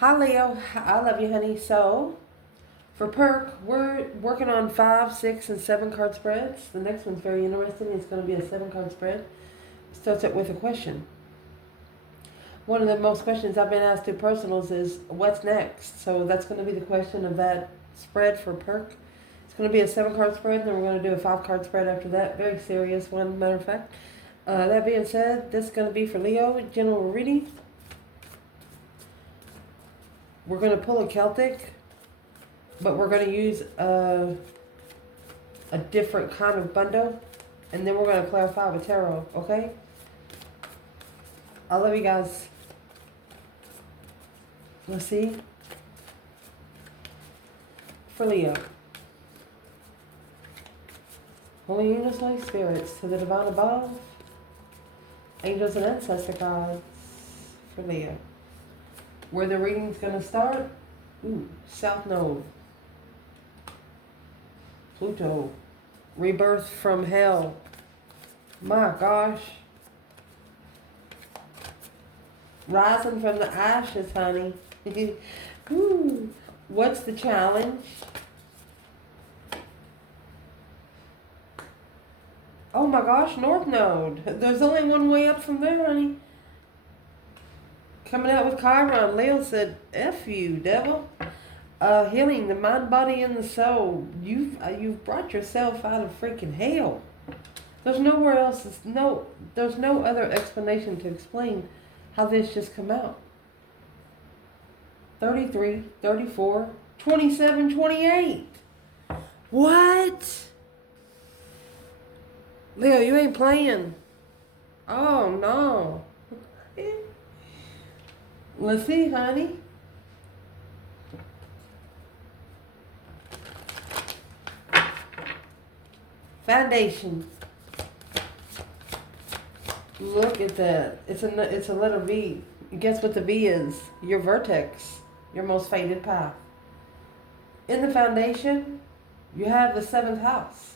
Hi Leo, I love you, honey. So, for perk, we're working on 5, 6, and 7 card spreads. The next one's very interesting. It's going to be a 7 card spread. Starts it with a question. One of the most questions I've been asked through personals is, what's next? So that's going to be the question of that spread for perk. It's going to be a 7 card spread, and then we're going to do a 5 card spread after that. Very serious one, matter of fact. That being said, this is going to be for Leo, general reading. We're going to pull a Celtic, but we're going to use a different kind of bundle, and then we're going to clarify with tarot, okay? I love you guys. Let's see. For Leo. Holy angels, Holy spirits, to the divine above, angels and ancestor gods, for Leo. Where the reading's going to start? South Node. Pluto. Rebirth from hell. My gosh. Rising from the ashes, honey. What's the challenge? Oh my gosh, North Node. There's only one way up from there, honey. Coming out with Chiron, Leo said, F you, devil. Healing the mind, body, and the soul. You've brought yourself out of freaking hell. There's nowhere else. There's no other explanation to explain how this just come out. 33, 34, 27, 28. What? Leo, you ain't playing. Oh, no. Let's see, honey. Foundation. Look at that. It's a letter V. Guess what the V is? Your vertex. Your most fated path. In the foundation, you have the 7th house.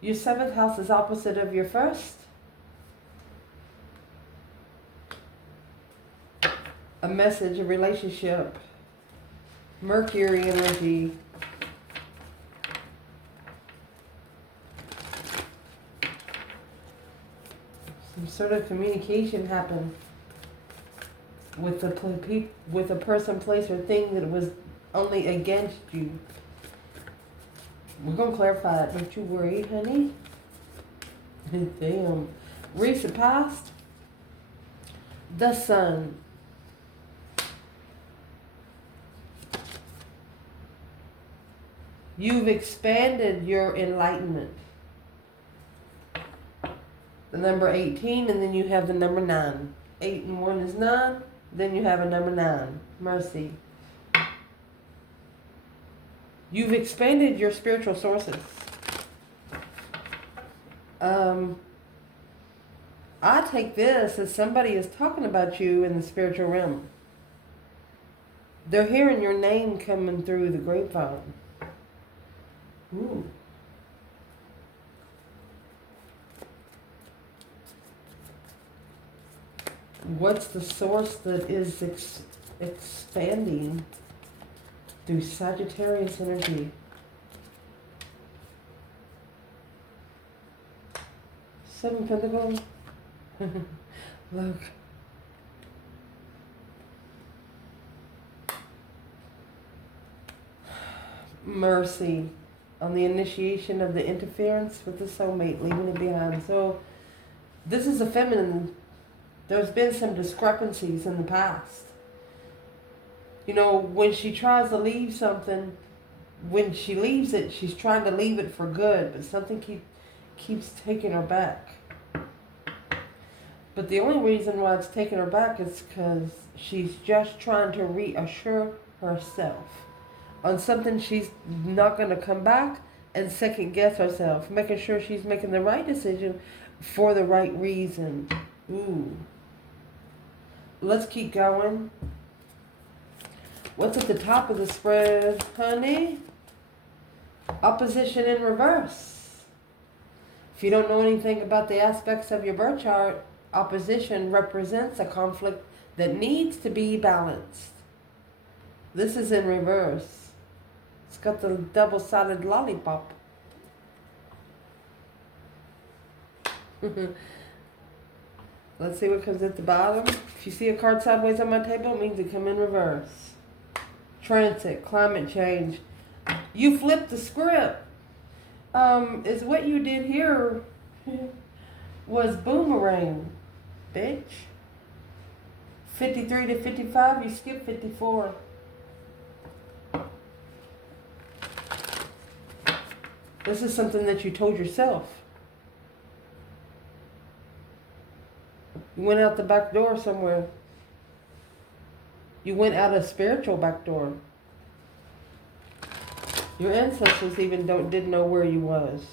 Your 7th house is opposite of your first. A message, a relationship, Mercury energy. Some sort of communication happened with a person, place, or thing that was only against you. We're going to clarify it. Don't you worry, honey. Damn. Recent past. The sun. You've expanded your enlightenment. The number 18, and then you have the number 9. 8 and 1 is 9. Then you have a number 9. Mercy. You've expanded your spiritual sources. I take this as somebody is talking about you in the spiritual realm. They're hearing your name coming through the grapevine. Ooh. What's the source that is expanding through Sagittarius energy? Seven Pentacles. Look. Mercy. On the initiation of the interference with the soulmate, leaving it behind. So, this is a feminine. There's been some discrepancies in the past. You know, when she tries to leave something, when she leaves it, she's trying to leave it for good, but something keeps taking her back. But the only reason why it's taking her back is because she's just trying to reassure herself on something she's not going to come back and second guess herself, making sure she's making the right decision for the right reason. Ooh. Let's keep going. What's at the top of the spread, honey? Opposition in reverse. If you don't know anything about the aspects of your birth chart, opposition represents a conflict that needs to be balanced. This is in reverse. It's got the double-sided lollipop. Let's see what comes at the bottom. If you see a card sideways on my table, it means it come in reverse. Transit, climate change. You flipped the script. Is what you did here was boomerang, bitch. 53 to 55, you skipped 54. This is something that you told yourself. You went out the back door somewhere. You went out a spiritual back door. Your ancestors even didn't know where you was.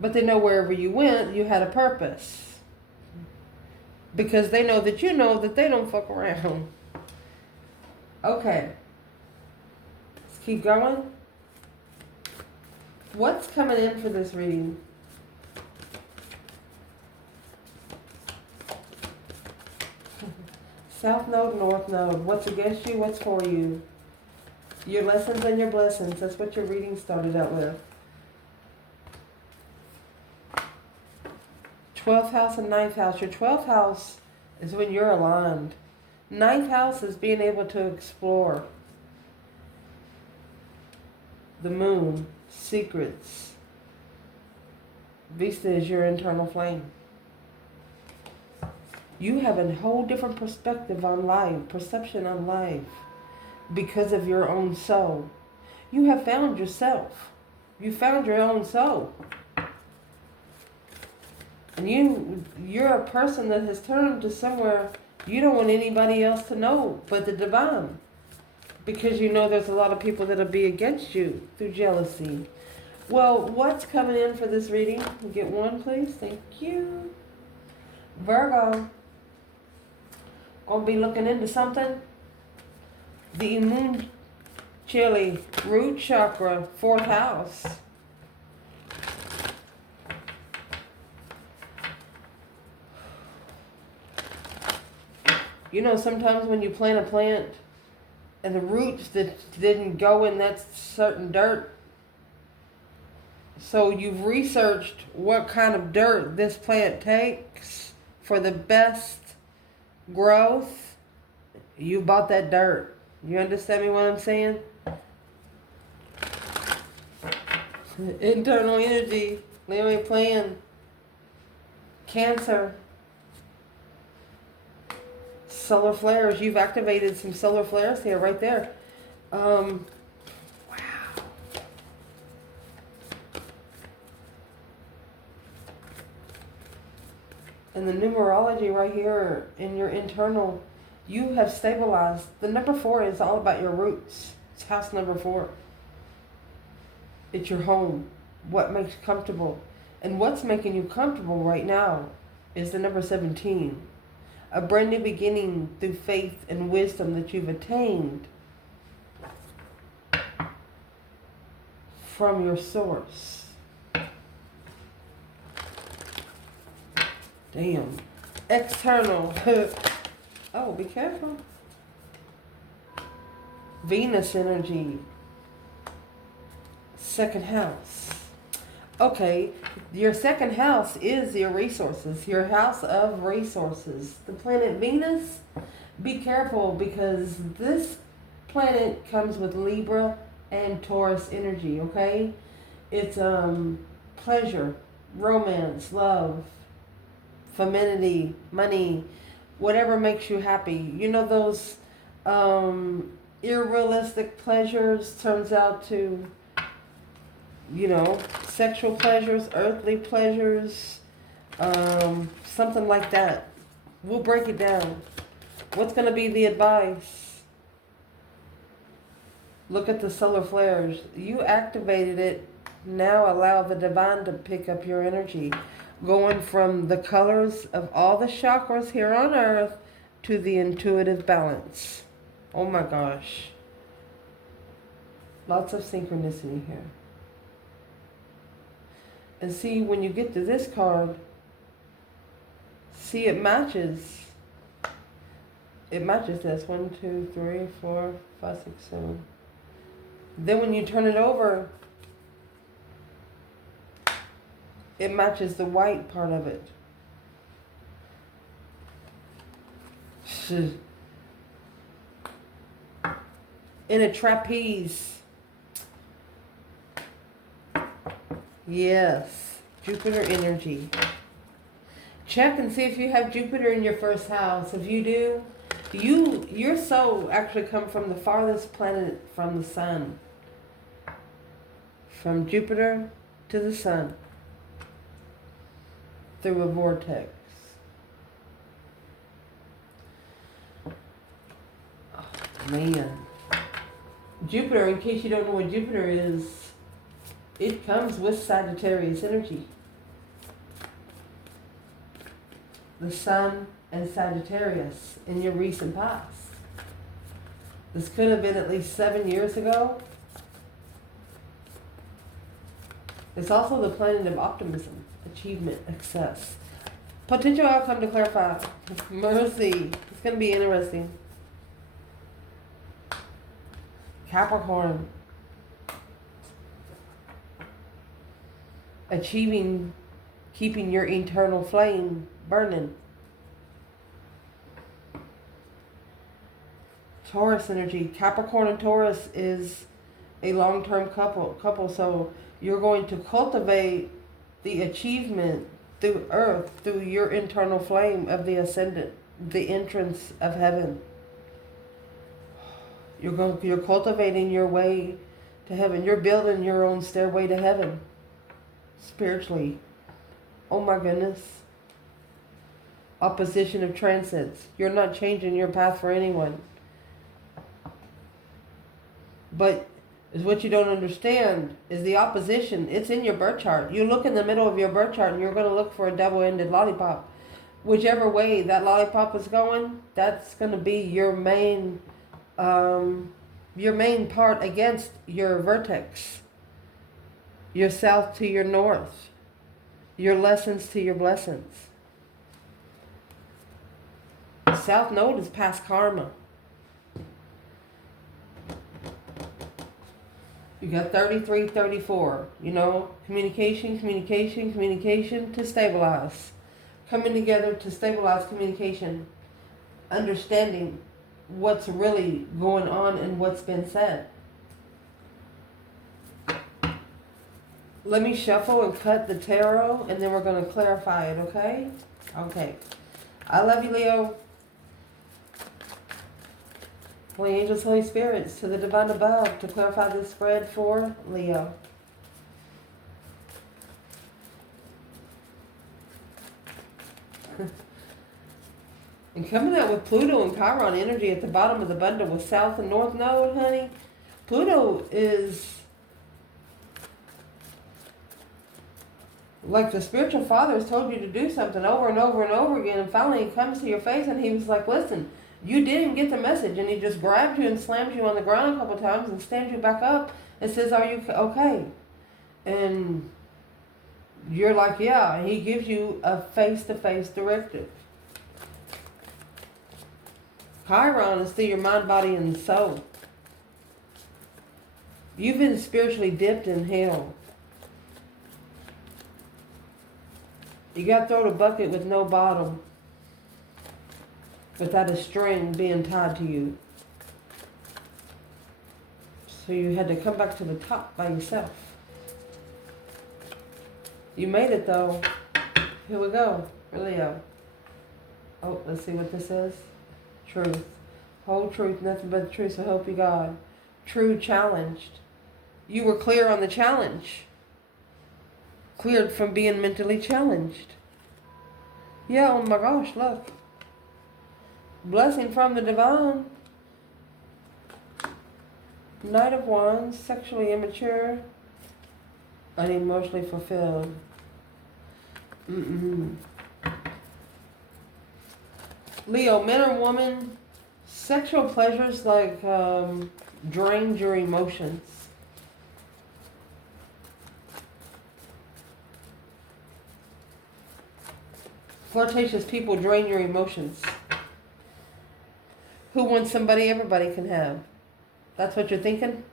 But they know wherever you went, you had a purpose. Because they know that they don't fuck around. Okay. Let's keep going. What's coming in for this reading? South Node, North Node. What's against you? What's for you? Your lessons and your blessings. That's what your reading started out with. 12th house and 9th house. Your 12th house is when you're aligned. 9th house is being able to explore. The moon. Secrets. Vista is your internal flame. You have a whole different perspective on life, perception on life, because of your own soul. You have found yourself. You found your own soul. And you're a person that has turned to somewhere you don't want anybody else to know but the divine. Because you know there's a lot of people that'll be against you through jealousy. Well, what's coming in for this reading? We'll get one, please. Thank you. Virgo. Gonna be looking into something. The moon chili root chakra, 4th house. You know, sometimes when you plant a plant and the roots that didn't go in that certain dirt, so you've researched what kind of dirt this plant takes for the best growth. You bought that dirt. You understand me what I'm saying? Internal energy. Literally playing. Cancer. Solar flares. You've activated some solar flares here, right there. Wow. And the numerology right here in your internal, you have stabilized. The number 4 is all about your roots. It's house number 4. It's your home. What makes you comfortable. And what's making you comfortable right now is the number 17. A brand new beginning through faith and wisdom that you've attained from your source. Damn. External. Oh, be careful. Venus energy. 2nd house. Okay, your 2nd house is your resources, your house of resources. The planet Venus, be careful because this planet comes with Libra and Taurus energy, okay? It's pleasure, romance, love, femininity, money, whatever makes you happy. You know those irrealistic pleasures turns out to, you know, sexual pleasures, earthly pleasures, something like that. We'll break it down. What's going to be the advice? Look at the solar flares. You activated it. Now allow the divine to pick up your energy. Going from the colors of all the chakras here on earth to the intuitive balance. Oh my gosh. Lots of synchronicity here. And see, when you get to this card, see it matches. It matches this. 1, 2, 3, 4, 5, 6, 7. Then when you turn it over, it matches the white part of it. In a trapeze. Yes. Jupiter energy. Check and see if you have Jupiter in your first house. If you do, your soul actually come from the farthest planet from the sun. From Jupiter to the sun. Through a vortex. Oh, man. Jupiter, in case you don't know what Jupiter is, it comes with Sagittarius energy. The sun and Sagittarius in your recent past. This could have been at least 7 years ago. It's also the planet of optimism, achievement, success. Potential outcome to clarify. Mercy. It's going to be interesting. Capricorn. Achieving, keeping your internal flame burning. Taurus energy. Capricorn and Taurus is a long-term couple, so you're going to cultivate the achievement through earth, through your internal flame of the ascendant, the entrance of heaven. You're cultivating your way to heaven. You're building your own stairway to heaven. Spiritually. Oh my goodness. Opposition of transits. You're not changing your path for anyone. But is what you don't understand is the opposition. It's in your birth chart. You look in the middle of your birth chart and you're going to look for a double-ended lollipop. Whichever way that lollipop is going, that's going to be your main part against your vertex. Your south to your north. Your lessons to your blessings. South node is past karma. You got 33, 34. You know, communication to stabilize. Coming together to stabilize communication. Understanding what's really going on and what's been said. Let me shuffle and cut the tarot, and then we're going to clarify it, okay? Okay. I love you, Leo. Holy angels, Holy spirits, to the divine above, to clarify this spread for Leo. And coming out with Pluto and Chiron energy at the bottom of the bundle with South and North Node, honey. Pluto is like the spiritual father has told you to do something over and over and over again, and finally he comes to your face and he was like, listen, you didn't get the message, and he just grabs you and slams you on the ground a couple times and stands you back up and says, are you okay? And you're like, yeah, and he gives you a face-to-face directive. Chiron is through your mind, body, and soul. You've been spiritually dipped in hell. You got thrown a bucket with no bottom, without a string being tied to you. So you had to come back to the top by yourself. You made it though. Here we go, for Leo. Oh, let's see what this is. Truth. Whole truth, nothing but the truth, so help you God. True challenged. You were clear on the challenge. Cleared from being mentally challenged. Yeah, oh my gosh, look. Blessing from the divine. Knight of Wands, sexually immature, unemotionally fulfilled. Leo, man or woman, sexual pleasures like drained your emotions. Flirtatious people drain your emotions. Who wants somebody everybody can have? That's what you're thinking?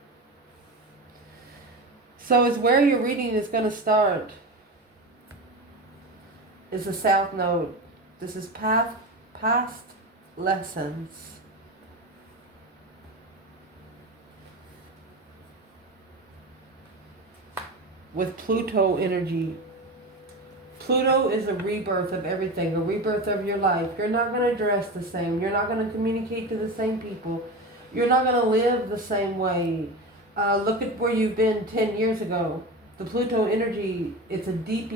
So is where your reading is going to start. Is the South Node. This is past lessons. With Pluto energy. Pluto is a rebirth of everything, a rebirth of your life. You're not going to dress the same. You're not going to communicate to the same people. You're not going to live the same way. Look at where you've been 10 years ago. The Pluto energy, it's a deep,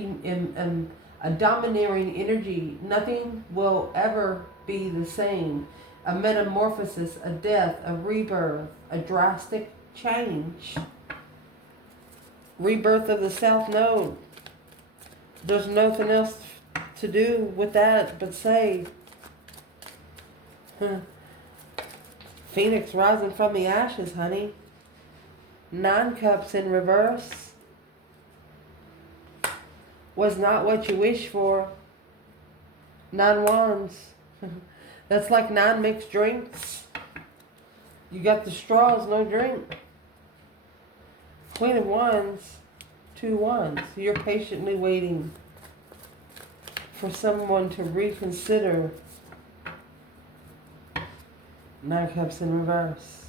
a domineering energy. Nothing will ever be the same. A metamorphosis, a death, a rebirth, a drastic change. Rebirth of the South Node. There's nothing else to do with that but say, Phoenix rising from the ashes, honey. 9 cups in reverse. Was not what you wished for. 9 wands. That's like 9 mixed drinks. You got the straws, no drink. Queen of Wands, 2 wands. You're patiently waiting for someone to reconsider. 9 cups in reverse.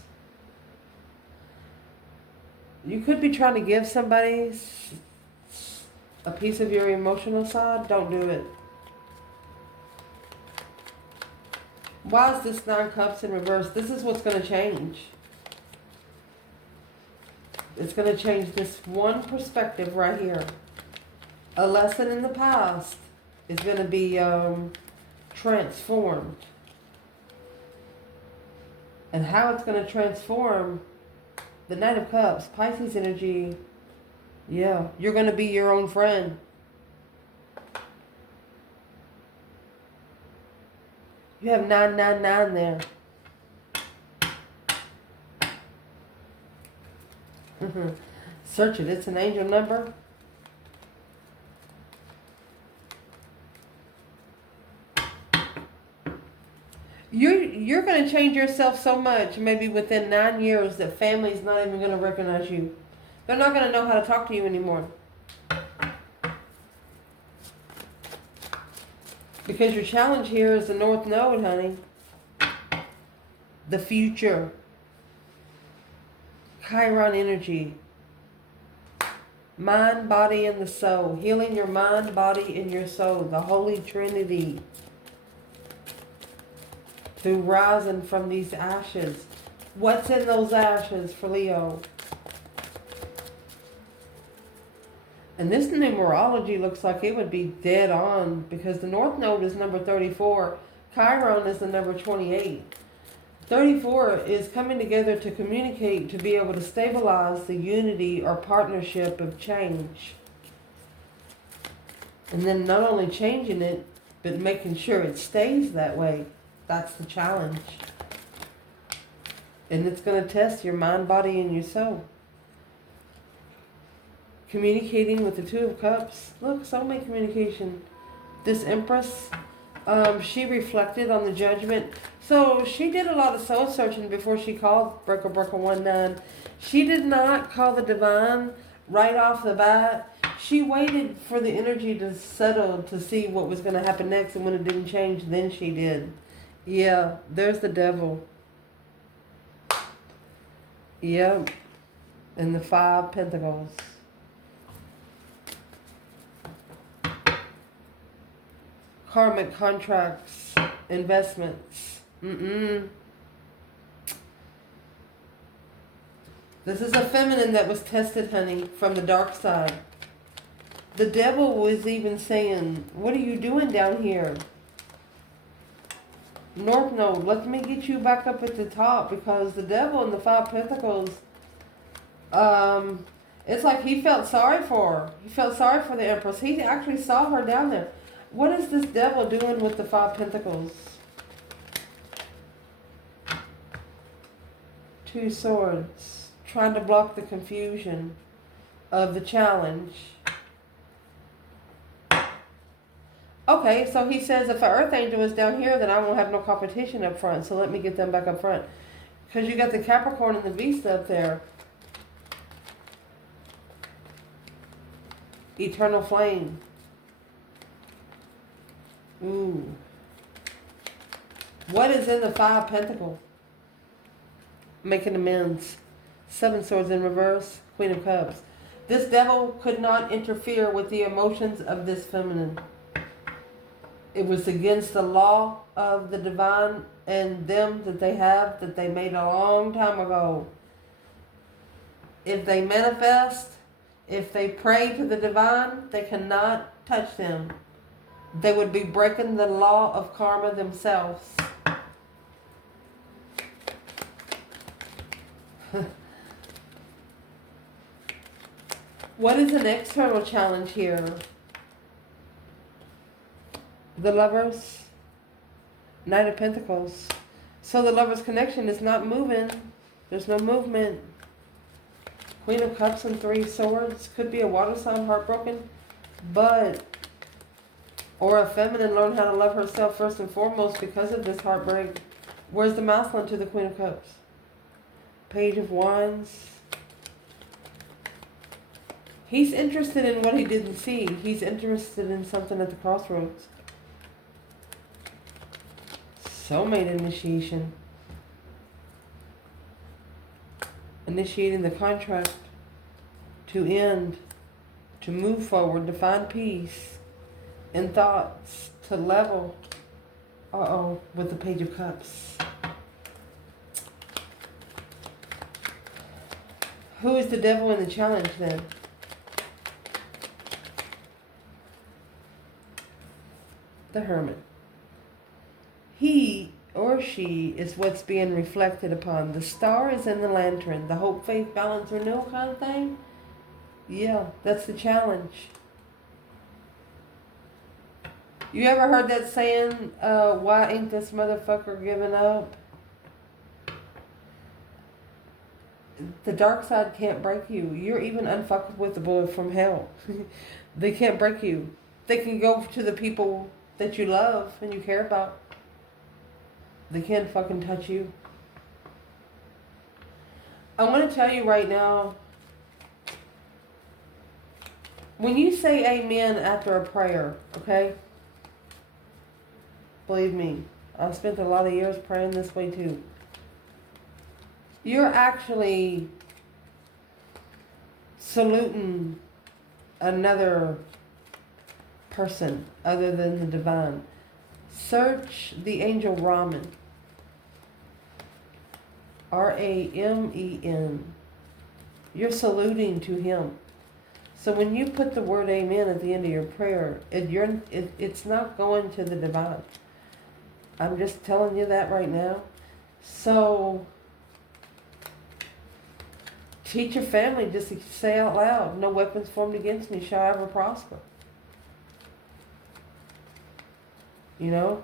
You could be trying to give somebody a piece of your emotional side. Don't do it. Why is this 9 cups in reverse? This is what's going to change. It's going to change this one perspective right here. A lesson in the past is going to be transformed. And how it's going to transform, the Knight of Cups, Pisces energy, yeah, you're going to be your own friend. You have 999 there. Search it. It's an angel number. You're going to change yourself so much, maybe within 9 years, that family's not even going to recognize you. They're not going to know how to talk to you anymore. Because your challenge here is the North Node, honey. The future. Chiron energy. Mind, body, and the soul. Healing your mind, body, and your soul. The Holy Trinity. Through rising from these ashes. What's in those ashes for Leo? And this numerology looks like it would be dead on, because the North Node is number 34. Chiron is the number 28. 34 is coming together to communicate, to be able to stabilize the unity or partnership of change. And then not only changing it, but making sure it stays that way. That's the challenge. And it's going to test your mind, body, and your soul. Communicating with the 2 of Cups. Look, soulmate communication. This Empress, she reflected on the judgment. So she did a lot of soul searching before she called Breaker 19. She did not call the divine right off the bat. She waited for the energy to settle to see what was going to happen next. And when it didn't change, then she did. Yeah, there's the devil. Yep. And the 5 Pentacles. Karmic contracts, investments. This is a feminine that was tested, honey, from the dark side. The devil was even saying, what are you doing down here? North Node, let me get you back up at the top, because the devil and the 5 Pentacles, it's like he felt sorry for her. He felt sorry for the Empress. He actually saw her down there. What is this devil doing with the 5 Pentacles? 2 Swords. Trying to block the confusion of the challenge. Okay, so he says if an earth angel is down here, then I won't have no competition up front. So let me get them back up front. Because you got the Capricorn and the Vista up there. Eternal flame. Ooh. What is in the Five Pentacles? Making amends. Seven Swords in reverse. Queen of Cups. This devil could not interfere with the emotions of this feminine. It was against the law of the divine and them that they have, that they made a long time ago. If they manifest, if they pray to the divine, they cannot touch them. They would be breaking the law of karma themselves. What is an external challenge here? The Lovers, Knight of Pentacles. So the Lovers connection is not moving. There's no movement. Queen of Cups and Three Swords. Could be a water sign heartbroken. But, or a feminine learn how to love herself first and foremost because of this heartbreak. Where's the masculine to the Queen of Cups? Page of Wands. He's interested in what he didn't see. He's interested in something at the crossroads. Soulmate initiation. Initiating the contract to end, to move forward, to find peace in thoughts, to level. With the Page of Cups. Who is the devil in the challenge then? The Hermit. He or she is what's being reflected upon. The star is in the lantern. The hope, faith, balance, renewal kind of thing. Yeah, that's the challenge. You ever heard that saying, why ain't this motherfucker giving up? The dark side can't break you. You're even unfuckable from hell. They can't break you. They can go to the people that you love and you care about. They can't fucking touch you. I'm going to tell you right now, when you say amen after a prayer, okay? Believe me, I spent a lot of years praying this way too. You're actually saluting another person other than the divine. Search the angel Ramen. R-A-M-E-N. You're saluting to him. So when you put the word amen at the end of your prayer, it's not going to the divine. I'm just telling you that right now. So teach your family just to say out loud, no weapons formed against me shall ever prosper. You know,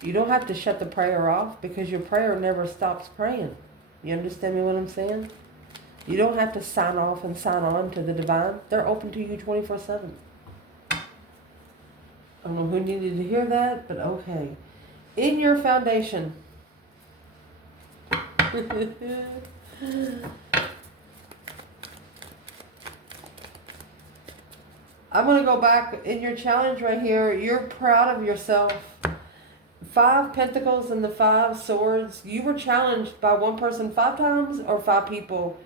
you don't have to shut the prayer off because your prayer never stops praying. You understand me what I'm saying? You don't have to sign off and sign on to the divine. They're open to you 24/7. I don't know who needed to hear that, but okay. In your foundation. I'm going to go back in your challenge right here. You're proud of yourself. 5 Pentacles and the 5 Swords. You were challenged by one person 5 times or 5 people.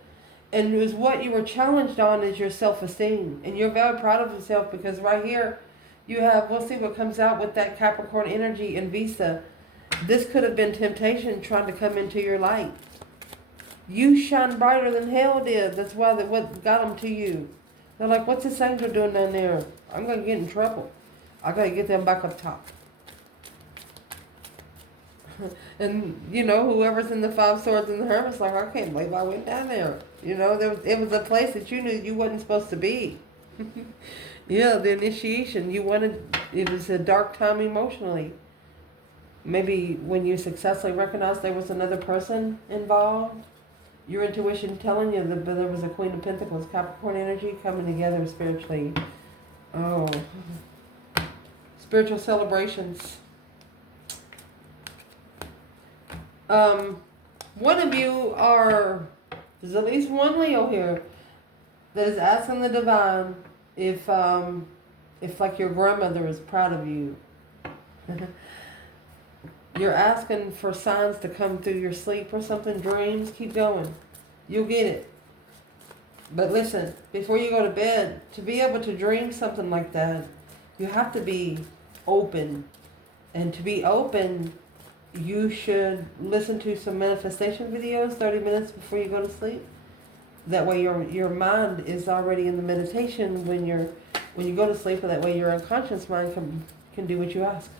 And it was what you were challenged on is your self-esteem. And you're very proud of yourself because right here you have, we'll see what comes out with that Capricorn energy and Vista. This could have been temptation trying to come into your light. You shine brighter than hell did. That's why what got them to you. They're like, what's this angel doing down there? I'm going to get in trouble. I got to get them back up top. And, you know, whoever's in the 5 Swords and the Hermit's like, I can't believe I went down there. You know, it was a place that you knew you wasn't supposed to be. Yeah, the initiation. It was a dark time emotionally. Maybe when you successfully recognized there was another person involved. Your intuition telling you that there was a Queen of Pentacles, Capricorn energy coming together spiritually. Oh. spiritual celebrations. One of you there's at least one Leo here that is asking the divine if like your grandmother is proud of you. You're asking for signs to come through your sleep or something, dreams. Keep going. You'll get it. But listen, before you go to bed, to be able to dream something like that, you have to be open. And to be open, you should listen to some manifestation videos 30 minutes before you go to sleep. That way your mind is already in the meditation when you go to sleep, and that way your unconscious mind can do what you ask.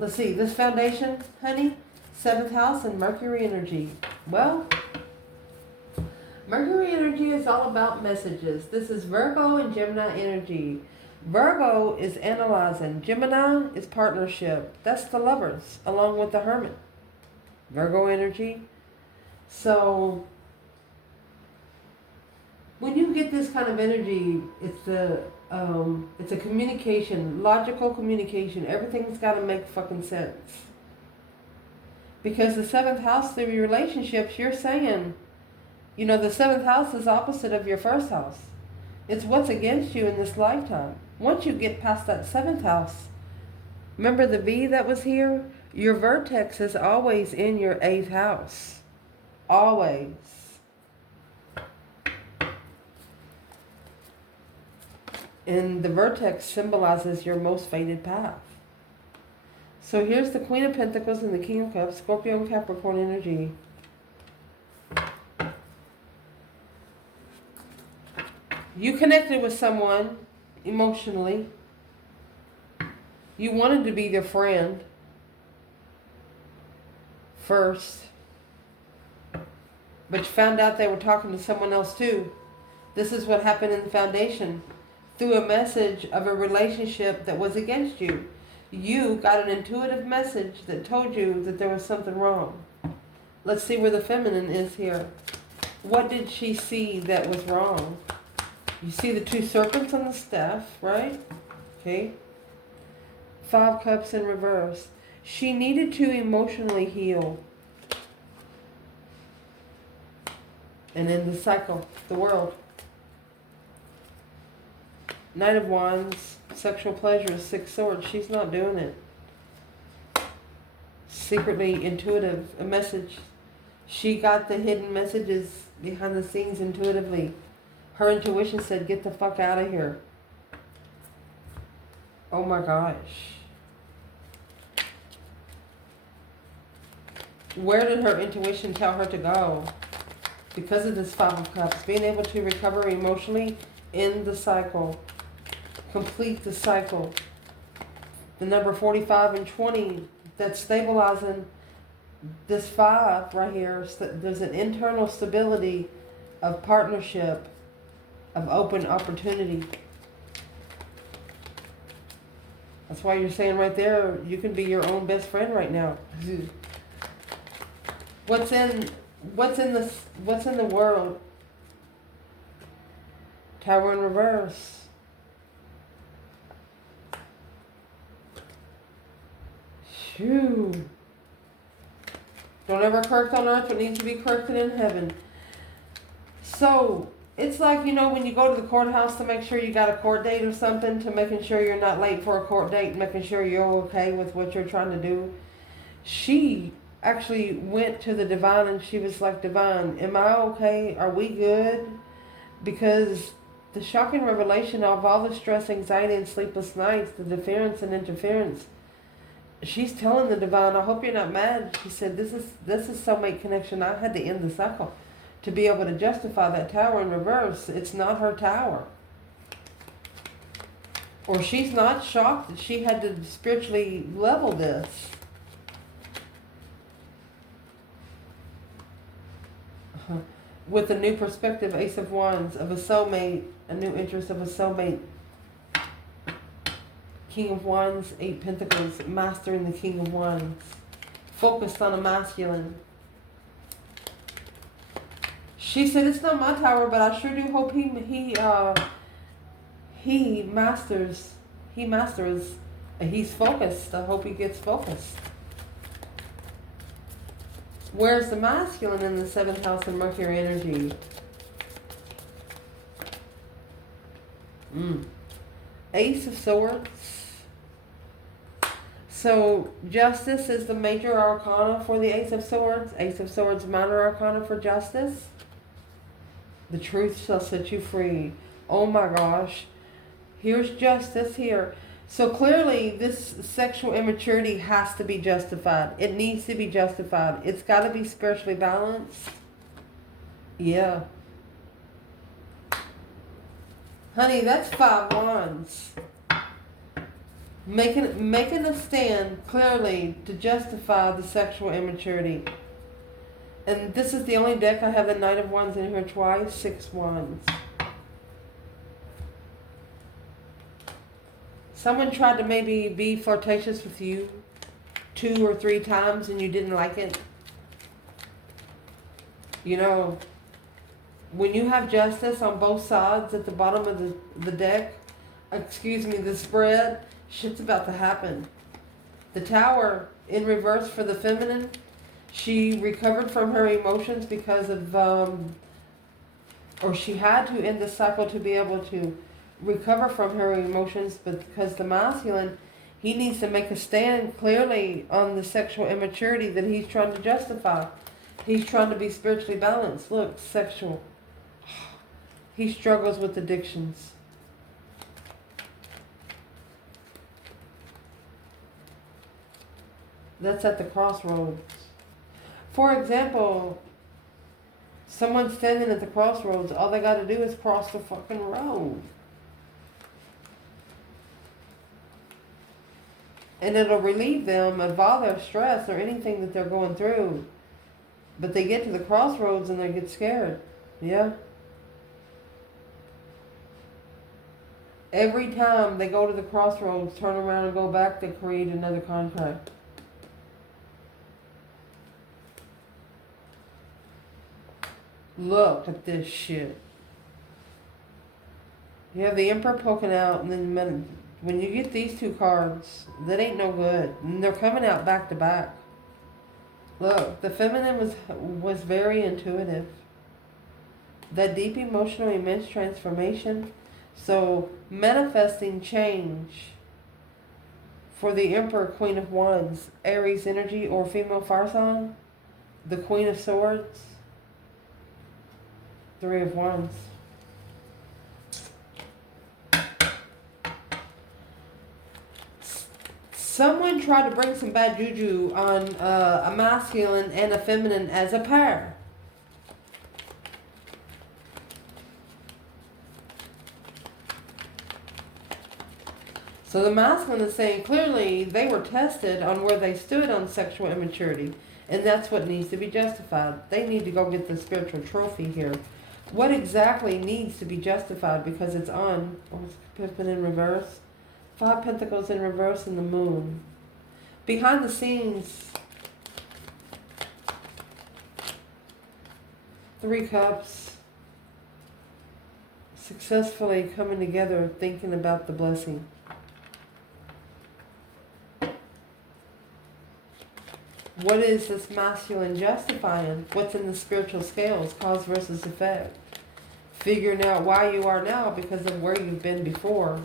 Let's see, this foundation, honey, 7th house and Mercury energy. Well, Mercury energy is all about messages. This is Virgo and Gemini energy. Virgo is analyzing. Gemini is partnership. That's the lovers, along with the hermit. Virgo energy. So, when you get this kind of energy, it's a communication, logical communication. Everything's got to make fucking sense. Because the 7th house through your relationships, you're saying, the 7th house is opposite of your 1st house. It's what's against you in this lifetime. Once you get past that 7th house, remember the V that was here? Your vertex is always in your 8th house. Always. And the vertex symbolizes your most fated path. So here's the Queen of Pentacles and the King of Cups, Scorpio and Capricorn energy. You connected with someone emotionally. You wanted to be their friend first, but you found out they were talking to someone else too. This is what happened in the foundation. Through a message of a relationship that was against you, you got an intuitive message that told you that there was something wrong. Let's see where the feminine is here. What did she see that was wrong? You see the 2 serpents on the staff, right? Okay. 5 cups in reverse. She needed to emotionally heal. And in the cycle, the world. Knight of Wands, sexual pleasure, 6 swords. She's not doing it. Secretly intuitive, a message. She got the hidden messages behind the scenes intuitively. Her intuition said, get the fuck out of here. Oh my gosh. Where did her intuition tell her to go? Because of this 5 of Cups. Being able to recover emotionally in the cycle. Complete the cycle. The number 45 and 20, that's stabilizing this 5 right here. There's an internal stability of partnership, of open opportunity. That's why you're saying right there, you can be your own best friend right now. What's in the world? Tower in reverse. Shoo. Don't ever correct on earth what needs to be corrected in heaven. So, it's like, when you go to the courthouse to make sure you got a court date or something, to making sure you're not late for a court date, making sure you're okay with what you're trying to do. She actually went to the divine and she was like, divine, am I okay? Are we good? Because the shocking revelation of all the stress, anxiety, and sleepless nights, the deference and interference, she's telling the divine, I hope you're not mad. She said, this is soulmate connection. I had to end the cycle to be able to justify that tower in reverse. It's not her tower. Or she's not shocked that she had to spiritually level this. With a new perspective, Ace of Wands, of a soulmate, a new interest of a soulmate. King of Wands, 8 Pentacles, mastering the King of Wands. Focused on a masculine. She said, it's not my tower, but I sure do hope he masters He's focused. I hope he gets focused. Where's the masculine in the 7th house of Mercury energy? Ace of Swords. So justice is the major arcana for the Ace of Swords. Ace of Swords, minor arcana for justice. The truth shall set you free. Oh my gosh. Here's justice here. So clearly this sexual immaturity has to be justified. It needs to be justified. It's got to be spiritually balanced. Yeah. Honey, that's 5 wands. Making a stand clearly to justify the sexual immaturity. And this is the only deck I have the Knight of Wands in here twice. 6 wands. Someone tried to maybe be flirtatious with you 2 or 3 times and you didn't like it. You know, when you have justice on both sides at the bottom of the deck, the spread, shit's about to happen. The Tower in reverse for the feminine. She recovered from her emotions because of, or she had to end the cycle to be able to recover from her emotions, but because the masculine, he needs to make a stand clearly on the sexual immaturity that he's trying to justify. He's trying to be spiritually balanced. Look, sexual. He struggles with addictions. That's at the crossroads. For example, someone standing at the crossroads, all they got to do is cross the fucking road. And it'll relieve them of all their stress or anything that they're going through. But they get to the crossroads and they get scared. Yeah. Every time they go to the crossroads, turn around and go back, they create another contract. Look at this shit. You have the Emperor poking out, and then when you get these 2 cards, that ain't no good. And they're coming out back to back. Look, the feminine was very intuitive. That deep emotional immense transformation. So manifesting change for the Emperor, Queen of Wands, Aries energy or female fire sign, the Queen of Swords, 3 of Wands. Someone tried to bring some bad juju on a masculine and a feminine as a pair. So the masculine is saying clearly they were tested on where they stood on sexual immaturity. And that's what needs to be justified. They need to go get the spiritual trophy here. What exactly needs to be justified? Because it's on, it's been in reverse. 5 Pentacles in reverse and the Moon. Behind the scenes, 3 Cups. Successfully coming together, thinking about the blessing. What is this masculine justifying? What's in the spiritual scales? Cause versus effect. Figuring out why you are now because of where you've been before.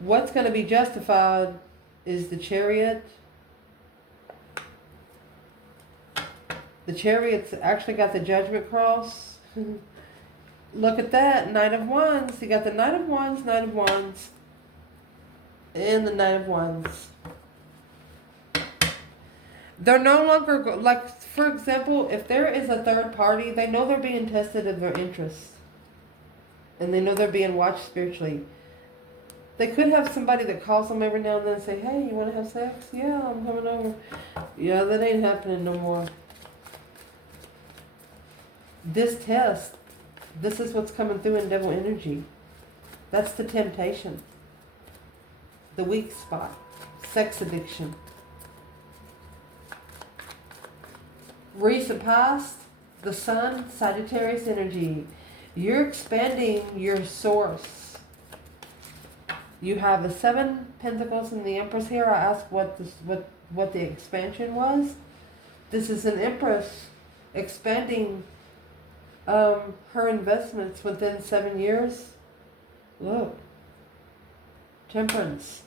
What's going to be justified is the Chariot. The Chariot's actually got the Judgment Cross. Look at that. Knight of Wands. You got the Knight of Wands, Knight of Wands, and the Knight of Wands. They're no longer, like, for example, if there is a third party, they know they're being tested of their interests. And they know they're being watched spiritually. They could have somebody that calls them every now and then and say, hey, you want to have sex? Yeah, I'm coming over. Yeah, that ain't happening no more. This test, this is what's coming through in devil energy. That's the temptation. The weak spot. Sex addiction. Recent past, the Sun, Sagittarius energy. You're expanding your source. You have the 7 pentacles in the Empress here. I asked what the expansion was. This is an Empress expanding her investments within 7 years. Look. Temperance.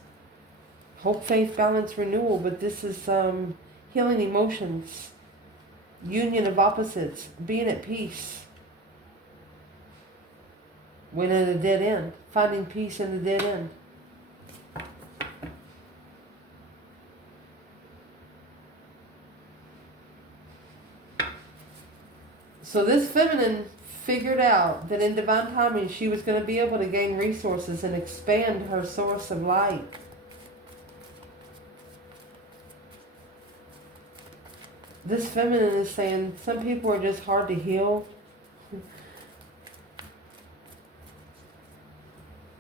Hope, faith, balance, renewal. But this is healing emotions. Union of opposites. Being at peace. When at a dead end. Finding peace in the dead end. So this feminine figured out that in divine timing she was going to be able to gain resources and expand her source of light. This feminine is saying some people are just hard to heal.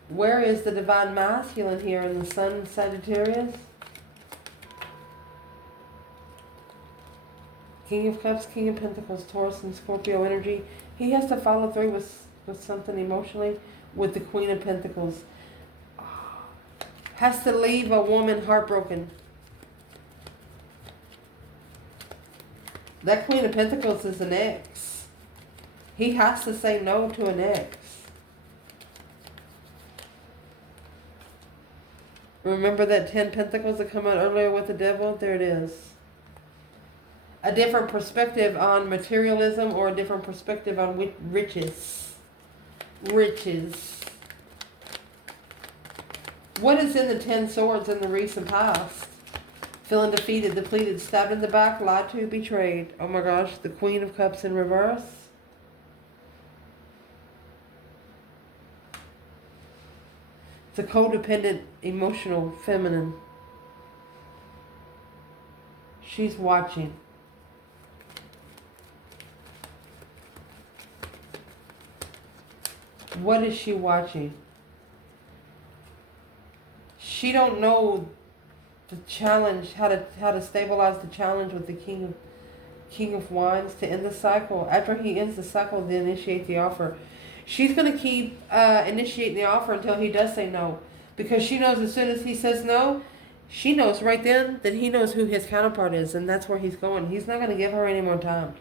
Where is the divine masculine here in the Sun, Sagittarius? King of Cups, King of Pentacles, Taurus and Scorpio energy. He has to follow through with something emotionally with the Queen of Pentacles. Has to leave a woman heartbroken. That Queen of Pentacles is an ex. He has to say no to an ex. Remember that 10 Pentacles that come out earlier with the Devil? There it is. A different perspective on materialism or a different perspective on riches. Riches. What is in the 10 Swords in the recent past? Feeling defeated, depleted, stabbed in the back, lied to, betrayed. Oh my gosh, the Queen of Cups in reverse. It's a codependent, emotional, feminine. She's watching. What is she watching? She don't know the challenge, how to stabilize the challenge with the King of Wands to end the cycle. After he ends the cycle, they initiate the offer. She's going to keep initiating the offer until he does say no. Because she knows as soon as he says no, she knows right then that he knows who his counterpart is. And that's where he's going. He's not going to give her any more time.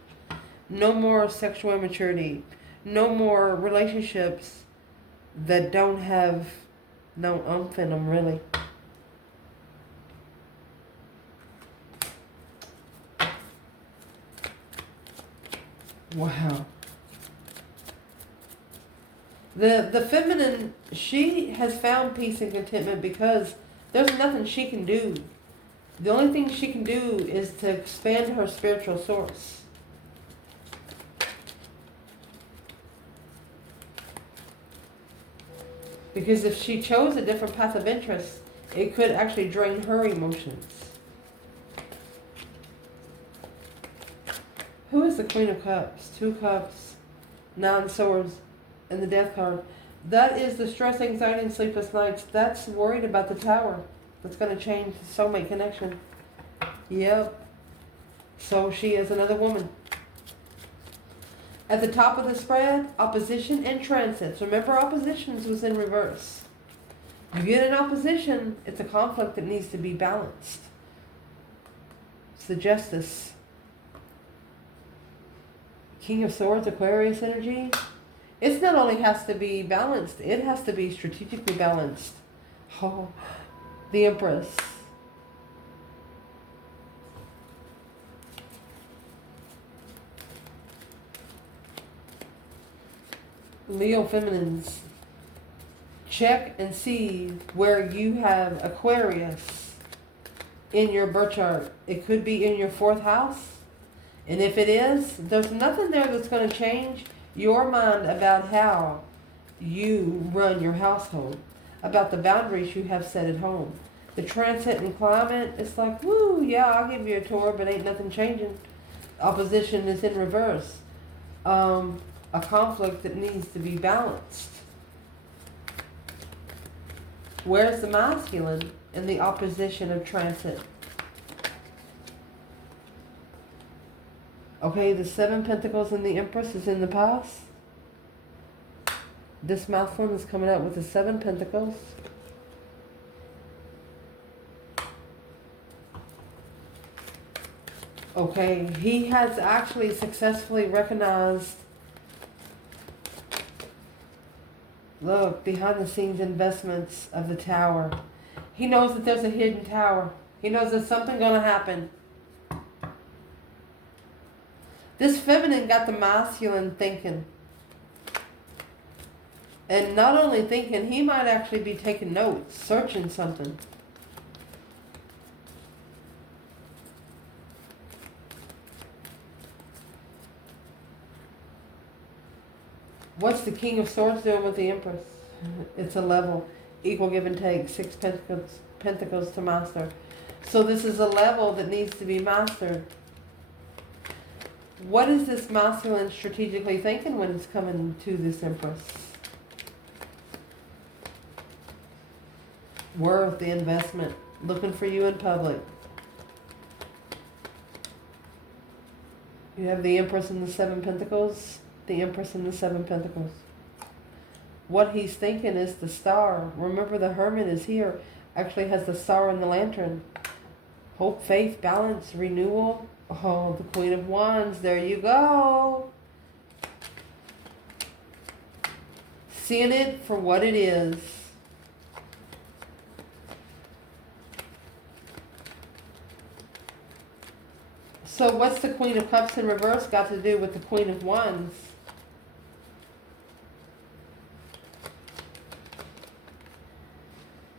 No more sexual immaturity. No more relationships that don't have no oomph in them, really. Wow. The feminine, she has found peace and contentment because there's nothing she can do. The only thing she can do is to expand her spiritual source. Because if she chose a different path of interest, it could actually drain her emotions. Who is the Queen of Cups? 2 Cups, 9 Swords, and the Death card. That is the stress, anxiety, and sleepless nights. That's worried about the Tower. That's going to change the soulmate connection. Yep. So she is another woman. At the top of the spread, opposition and transits. Remember, oppositions was in reverse. You get an opposition, it's a conflict that needs to be balanced. It's the justice. King of Swords, Aquarius energy. It not only has to be balanced, it has to be strategically balanced. Oh, the Empress. Leo feminines, check and see where you have Aquarius in your birth chart. It could be in your 4th house. And if it is, there's nothing there that's going to change your mind about how you run your household, about the boundaries you have set at home. The transit and climate, it's like, woo, yeah, I'll give you a tour, but ain't nothing changing. Opposition is in reverse. A conflict that needs to be balanced. Where's the masculine in the opposition of transit? Okay, the 7 Pentacles and the Empress is in the past. This masculine is coming out with the 7 Pentacles. Okay, he has actually successfully recognized, look, behind the scenes investments of the tower. He knows that there's a hidden tower. He knows there's something going to happen. This feminine got the masculine thinking. And not only thinking, he might actually be taking notes, searching something. What's the King of Swords doing with the Empress? It's a level. Equal give and take. 6 pentacles to master. So this is a level that needs to be mastered. What is this masculine strategically thinking when it's coming to this Empress? Worth, the investment. Looking for you in public. You have the Empress and the 7 Pentacles. The Empress and the 7 Pentacles. What he's thinking is the star. Remember, the Hermit is here. Actually has the star and the lantern. Hope, faith, balance, renewal. Oh, the Queen of Wands. There you go. Seeing it for what it is. So what's the Queen of Cups in reverse got to do with the Queen of Wands?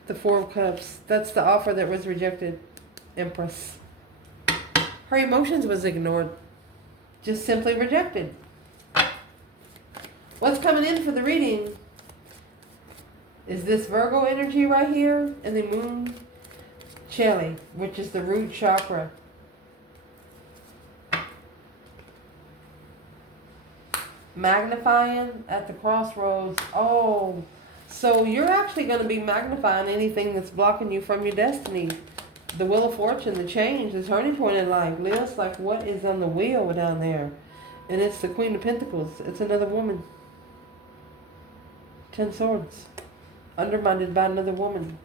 The 4 of Cups. That's the offer that was rejected. Empress. Her emotions was ignored. Just simply rejected. What's coming in for the reading is this Virgo energy right here and the Moon Cheli, which is the root chakra. Magnifying at the crossroads. Oh, so you're actually going to be magnifying anything that's blocking you from your destiny. The Wheel of Fortune, the change, the turning point in life. Leo's like, what is on the wheel down there? And it's the Queen of Pentacles. It's another woman. 10 Swords. Undermined by another woman.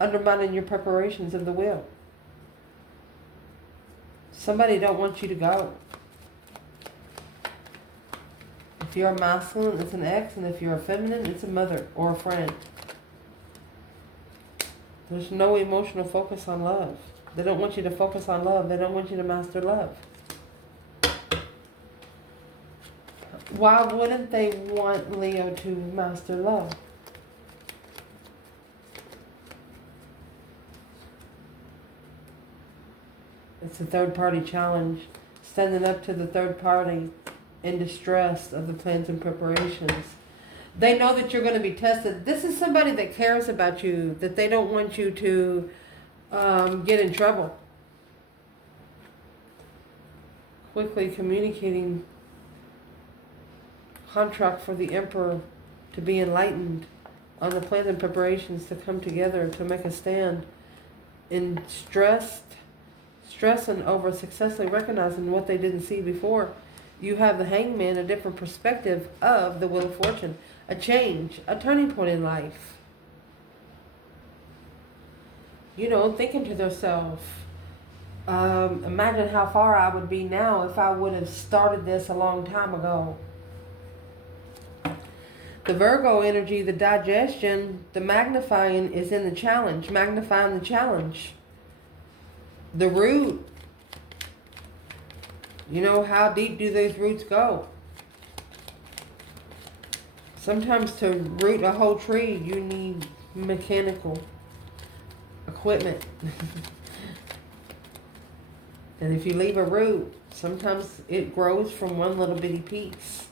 Undermining your preparations of the wheel. Somebody don't want you to go. If you're a masculine, it's an ex, and if you're a feminine, it's a mother or a friend. There's no emotional focus on love. They don't want you to focus on love. They don't want you to master love. Why wouldn't they want Leo to master love? It's a third party challenge. Standing up to the third party in distress of the plans and preparations. They know that you're going to be tested. This is somebody that cares about you, that they don't want you to get in trouble. Quickly communicating contract for the Emperor to be enlightened on the plans and preparations to come together to make a stand in stressing over successfully recognizing what they didn't see before. You have the Hangman, a different perspective of the Wheel of Fortune. A change, a turning point in life. You know, thinking to themselves, imagine how far I would be now if I would have started this a long time ago. The Virgo energy, the digestion, the magnifying is in the challenge. Magnifying the challenge. The root. You know, how deep do those roots go? Sometimes to root a whole tree, you need mechanical equipment. And if you leave a root, sometimes it grows from one little bitty piece.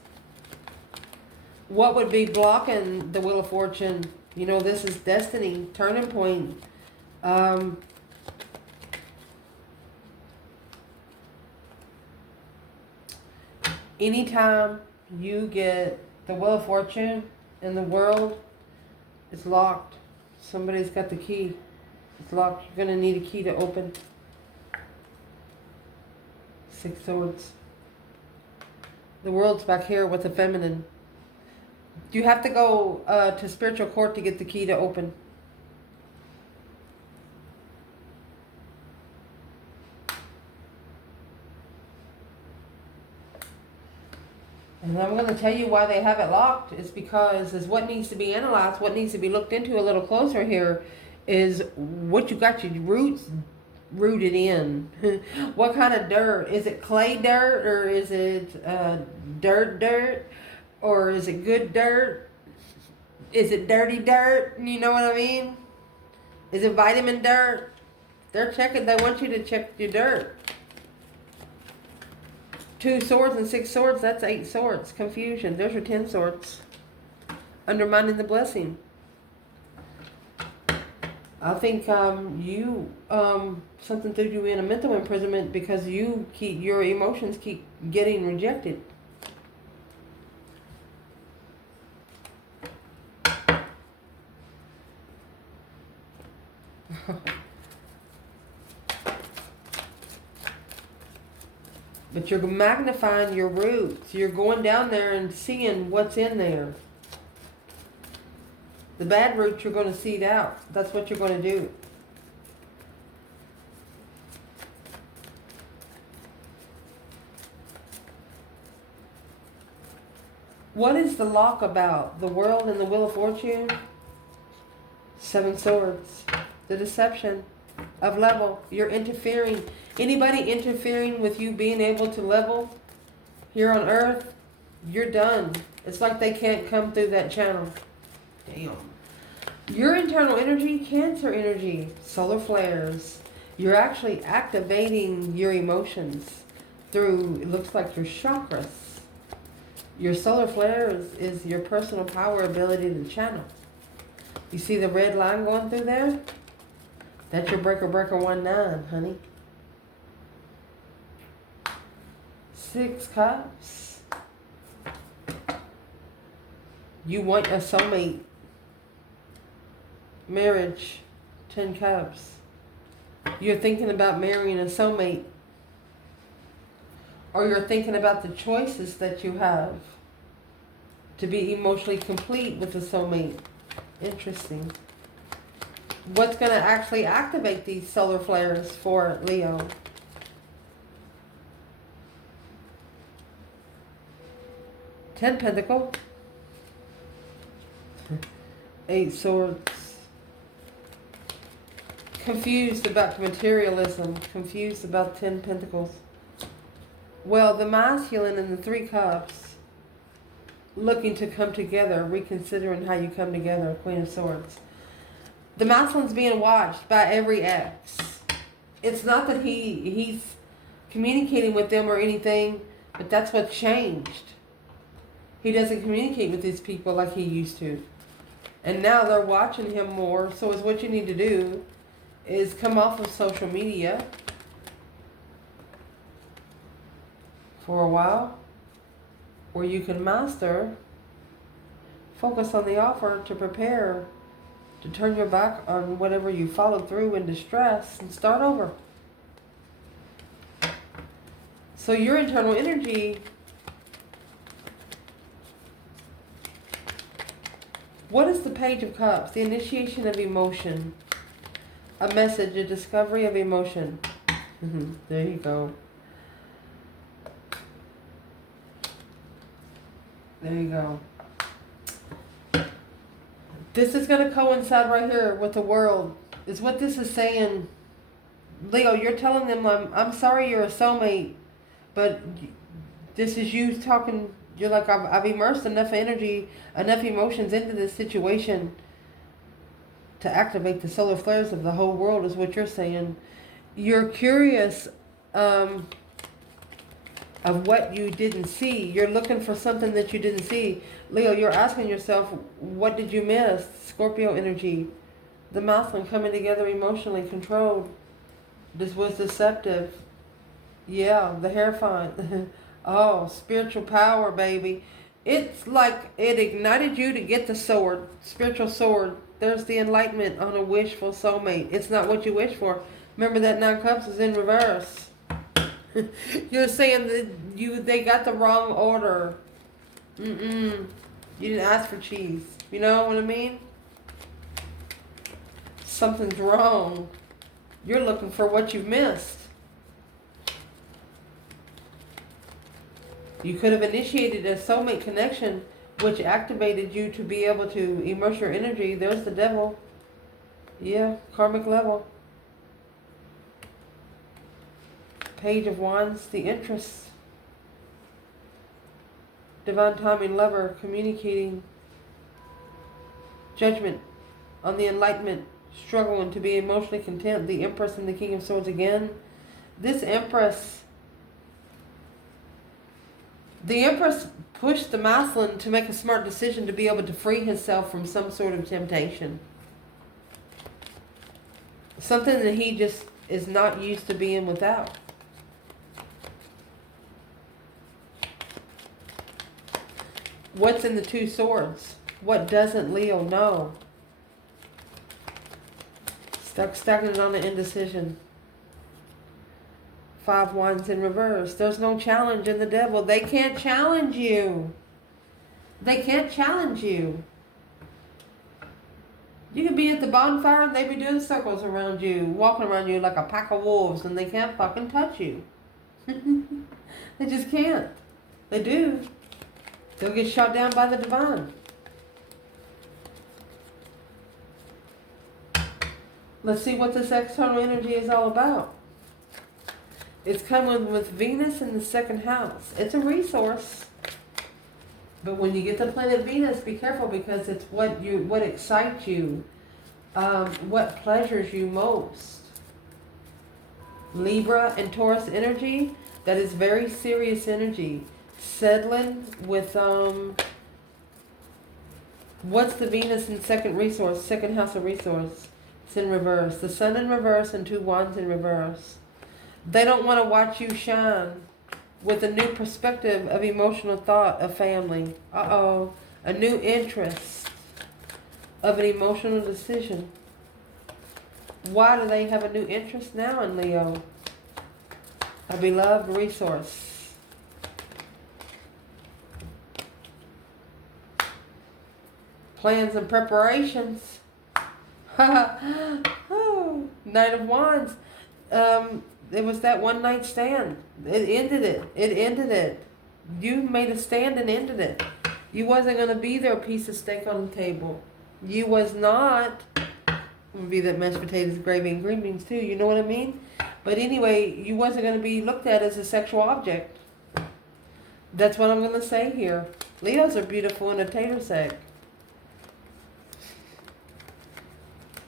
What would be blocking the Wheel of Fortune? You know, this is destiny, turning point. Anytime you get the Wheel of Fortune in the world, it's locked. Somebody's got the key. It's locked. You're going to need a key to open. 6 Swords. The World's back here with the feminine. You have to go to spiritual court to get the key to open. And I'm going to tell you why they have it locked is because is what needs to be analyzed, what needs to be looked into a little closer here is what you got your roots rooted in. What kind of dirt? Is it clay dirt or is it dirt? Or is it good dirt? Is it dirty dirt? You know what I mean? Is it vitamin dirt? They're checking. They want you to check your dirt. 2 swords and 6 swords. That's 8 swords. Confusion. There's your 10 swords. Undermining the blessing. I think you something threw you in a mental imprisonment because your emotions keep getting rejected. But you're magnifying your roots. You're going down there and seeing what's in there. The bad roots you're going to seed out. That's what you're going to do. What is the lock about? The world and the wheel of fortune? 7 swords. The deception of level. You're interfering. Anybody interfering with you being able to level here on earth, you're done. It's like they can't come through that channel. Damn. Your internal energy, Cancer energy, solar flares. You're actually activating your emotions through, it looks like your chakras. Your solar flares is your personal power ability to channel. You see the red line going through there? That's your breaker 19, honey. 6 cups. You want a soulmate. Marriage. 10 cups. You're thinking about marrying a soulmate. Or you're thinking about the choices that you have to be emotionally complete with a soulmate. Interesting. What's going to actually activate these solar flares for Leo? Ten Pentacle. 8 Swords. Confused about materialism. Confused about 10 Pentacles. Well, the masculine and the 3 Cups. Looking to come together. Reconsidering how you come together. Queen of Swords. The masculine's being watched by every ex. It's not that he's communicating with them or anything, but that's what changed. He doesn't communicate with these people like he used to. And now they're watching him more. So is what you need to do is come off of social media for a while, where you can master, focus on the offer to prepare to turn your back on whatever you followed through in distress and start over. So your internal energy, what is the Page of Cups? The initiation of emotion. A message, a discovery of emotion. There you go. There you go. This is going to coincide right here with the world. Is what this is saying. Leo, you're telling them, I'm sorry you're a soulmate, but this is you talking. You're like, I've immersed enough energy, enough emotions into this situation to activate the solar flares of the whole world, is what you're saying. You're curious of what you didn't see. You're looking for something that you didn't see. Leo, you're asking yourself, what did you miss? Scorpio energy. The masculine coming together emotionally controlled. This was deceptive. Yeah, the Hierophant. Oh, spiritual power, baby. It's like it ignited you to get the sword, spiritual sword. There's the enlightenment on a wishful soulmate. It's not what you wish for. Remember that 9 Cups is in reverse. You're saying that they got the wrong order. You didn't ask for cheese. You know what I mean? Something's wrong. You're looking for what you've missed. You could have initiated a soulmate connection, which activated you to be able to immerse your energy. There's the devil. Yeah, karmic level. Page of Wands, the interest. Divine timing, lover, communicating. Judgment on the enlightenment, struggling to be emotionally content. The Empress and the King of Swords again. This Empress, the Empress pushed the masculine to make a smart decision to be able to free himself from some sort of temptation. Something that he just is not used to being without. What's in the Two Swords? What doesn't Leo know? Stuck it on the indecision. 5 Wands in reverse. There's no challenge in the devil. They can't challenge you. They can't challenge you. You could be at the bonfire and they be doing circles around you, walking around you like a pack of wolves, and they can't fucking touch you. They just can't. They do. They'll get shot down by the divine. Let's see what this external energy is all about. It's coming with Venus in the 2nd house. It's a resource. But when you get the planet Venus, be careful, because it's what excites you, what pleasures you most. Libra and Taurus energy, that is very serious energy. Settling with, what's the Venus in 2nd resource, 2nd house of resource? It's in reverse. The Sun in reverse and 2 Wands in reverse. They don't want to watch you shine with a new perspective of emotional thought of family. Uh-oh. A new interest of an emotional decision. Why do they have a new interest now in Leo? A beloved resource. Plans and preparations. Oh, Knight of Wands. It was that one night stand. It ended it. It ended it. You made a stand and ended it. You wasn't going to be there, a piece of steak on the table. You was not. It would be that mashed potatoes, gravy, and green beans too. You know what I mean? But anyway, you wasn't going to be looked at as a sexual object. That's what I'm going to say here. Leos are beautiful in a tater sack.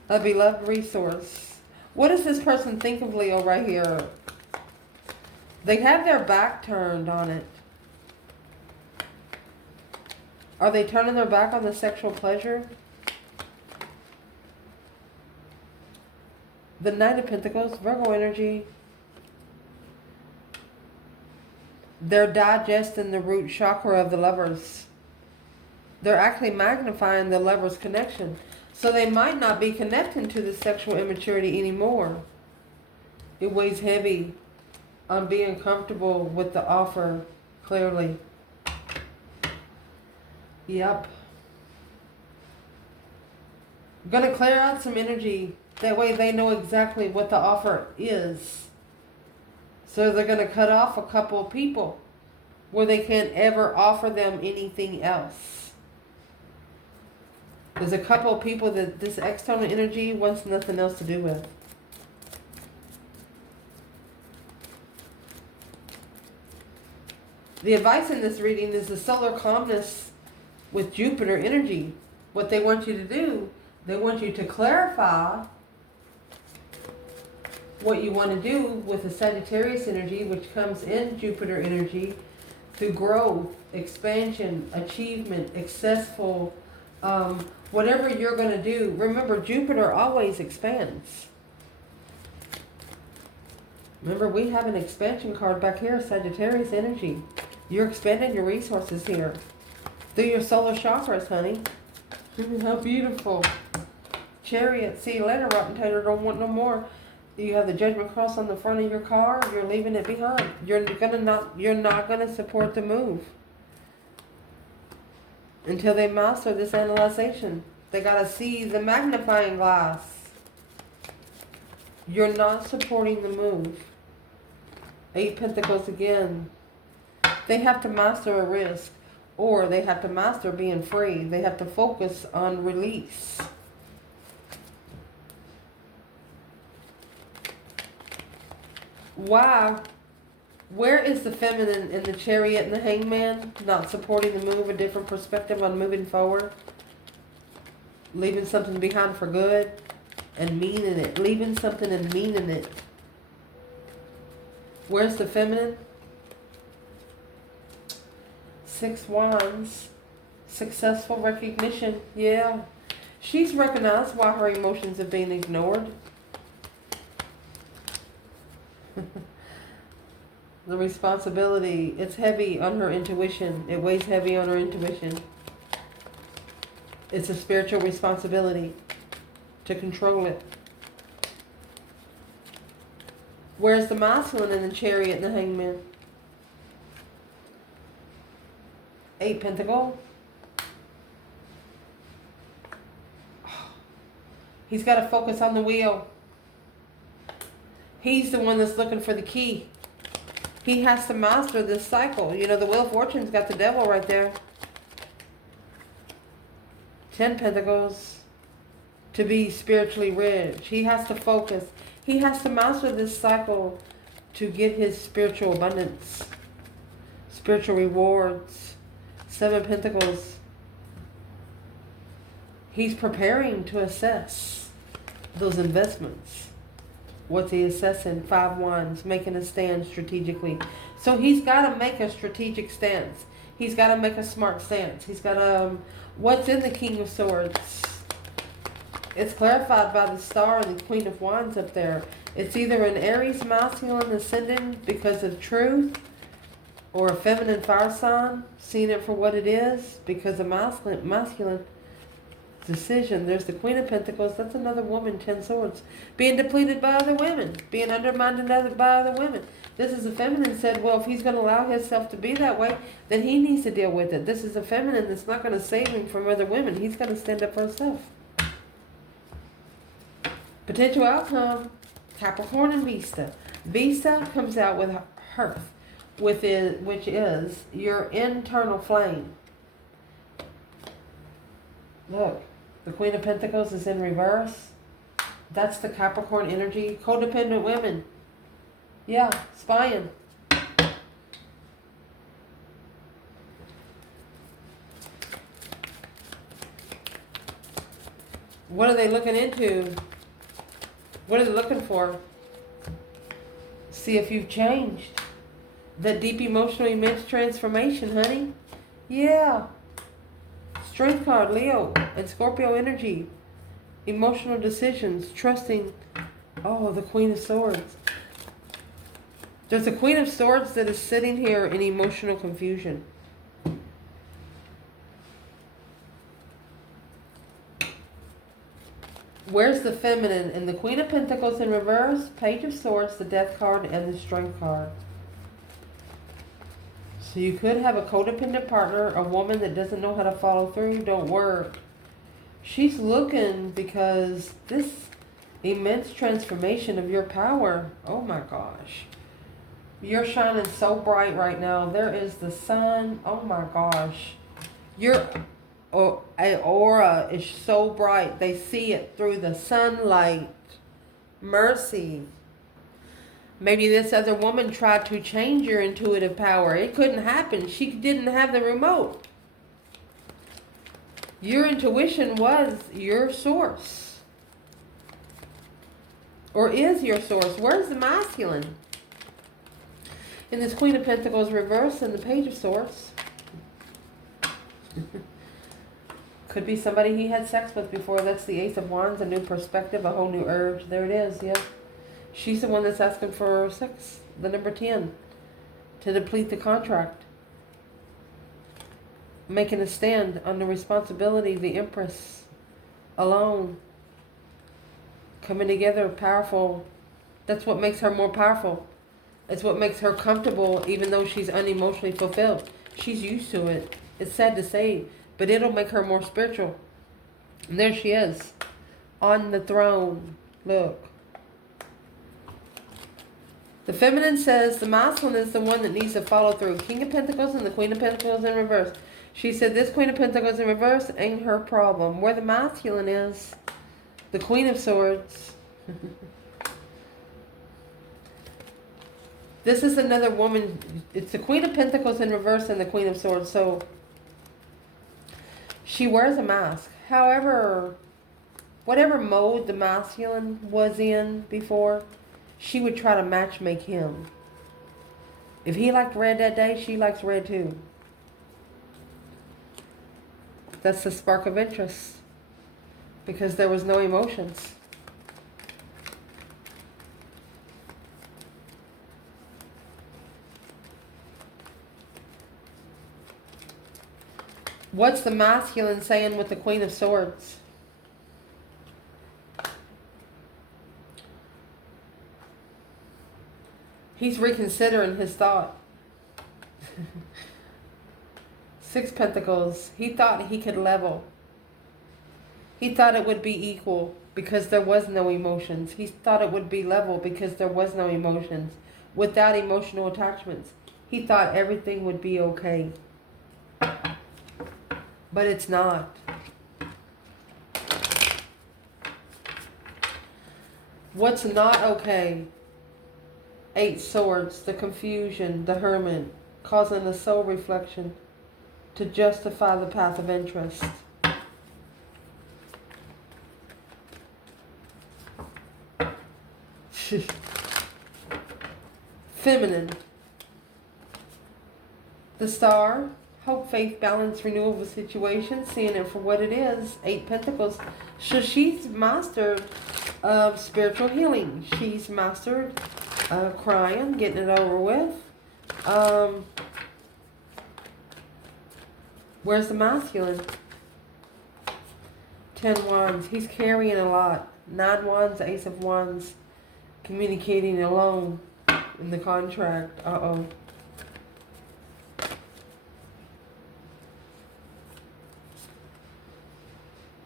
A beloved resource. What does this person think of Leo right here? They have their back turned on it. Are they turning their back on the sexual pleasure? The Knight of Pentacles, Virgo energy. They're digesting the root chakra of the lovers. They're actually magnifying the lovers' connection. So they might not be connecting to the sexual immaturity anymore. It weighs heavy on being comfortable with the offer, clearly. Yep. I'm going to clear out some energy. That way they know exactly what the offer is. So they're going to cut off a couple of people where they can't ever offer them anything else. There's a couple of people that this external energy wants nothing else to do with. The advice in this reading is the solar calmness with Jupiter energy. What they want you to do, they want you to clarify what you want to do with the Sagittarius energy, which comes in Jupiter energy, through growth, expansion, achievement, successful, whatever you're going to do. Remember, Jupiter always expands. Remember, we have an expansion card back here, Sagittarius energy. You're expanding your resources here through your solar chakras, honey. How beautiful. Chariot. See you later, Rotten Tater. Don't want no more. You have the Judgment Cross on the front of your car. You're leaving it behind. You're not gonna support the move until they master this analyzation. They gotta see the magnifying glass. You're not supporting the move. 8 Pentacles again. They have to master a risk, or they have to master being free. They have to focus on release. Why? Where is the feminine in the Chariot and the Hangman? Not supporting the move, a different perspective on moving forward. Leaving something behind for good and meaning it. Leaving something and meaning it. Where's the feminine? 6 Wands. Successful recognition. Yeah. She's recognized why her emotions are being ignored. The responsibility, it's heavy on her intuition. It weighs heavy on her intuition. It's a spiritual responsibility to control it. Where's the masculine in the Chariot and the Hangman? 8 Pentacles. He's got to focus on the wheel. He's the one that's looking for the key. He has to master this cycle. You know, the Wheel of Fortune's got the devil right there. 10 Pentacles. To be spiritually rich. He has to focus. He has to master this cycle to get his spiritual abundance. Spiritual rewards. 7 Pentacles. He's preparing to assess those investments. What's he assessing? 5 Wands, making a stand strategically. So he's got to make a strategic stance. He's got to make a smart stance. He's got to... what's in the King of Swords? It's clarified by the Star and the Queen of Wands up there. It's either an Aries masculine ascending because of truth, or a feminine fire sign seeing it for what it is because of masculine decision. There's the Queen of Pentacles. That's another woman, 10 Swords. Being depleted by other women. Being undermined by other women. This is a feminine said, well, if he's going to allow himself to be that way, then he needs to deal with it. This is a feminine that's not going to save him from other women. He's going to stand up for himself. Potential outcome, Capricorn and Vista. Vista comes out with Hearth, which is your internal flame. Look. The Queen of Pentacles is in reverse. That's the Capricorn energy. Codependent women. Yeah, spying. What are they looking into? What are they looking for? See if you've changed. That deep emotional immense transformation, honey. Yeah. Strength card, Leo and Scorpio energy. Emotional decisions, trusting. Oh, the Queen of Swords. There's a Queen of Swords that is sitting here in emotional confusion. Where's the feminine? And the Queen of Pentacles in reverse, Page of Swords, the Death card, and the Strength card. So you could have a codependent partner, a woman that doesn't know how to follow through, don't work. She's looking because this immense transformation of your power, oh my gosh. You're shining so bright right now. There is the sun, oh my gosh. Your aura is so bright. They see it through the sunlight. Mercy. Maybe this other woman tried to change your intuitive power. It couldn't happen. She didn't have the remote. Your intuition was your source. Or is your source. Where's the masculine? In this Queen of Pentacles reverse and the Page of Swords. Could be somebody he had sex with before. That's the Ace of Wands, a new perspective, a whole new urge. There it is, yeah. She's the one that's asking for sex, the number 10, to deplete the contract. Making a stand on the responsibility, the Empress, alone. Coming together, powerful. That's what makes her more powerful. It's what makes her comfortable, even though she's unemotionally fulfilled. She's used to it. It's sad to say, but it'll make her more spiritual. And there she is, on the throne. Look. The feminine says the masculine is the one that needs to follow through. King of Pentacles and the Queen of Pentacles in reverse. She said this Queen of Pentacles in reverse ain't her problem. Where the masculine is, the Queen of Swords. This is another woman. It's the Queen of Pentacles in reverse and the Queen of Swords. So she wears a mask. However, whatever mode the masculine was in before, she would try to matchmake him. If he liked red that day, she likes red too. That's the spark of interest. Because there was no emotions. What's the masculine saying with the Queen of Swords? He's reconsidering his thought. Six Pentacles. He thought he could level. He thought it would be equal because there was no emotions. He thought it would be level because there was no emotions. Without emotional attachments. He thought everything would be okay. But it's not. What's not okay? Eight Swords, the confusion, the hermit, causing a soul reflection to justify the path of interest. Feminine. The Star, hope, faith, balance, renewal of a situation, seeing it for what it is. Eight Pentacles. So she's mastered spiritual healing. She's mastered crying, getting it over with. Where's the masculine? 10 Wands. He's carrying a lot. 9 Wands, Ace of Wands. Communicating alone in the contract. Uh-oh.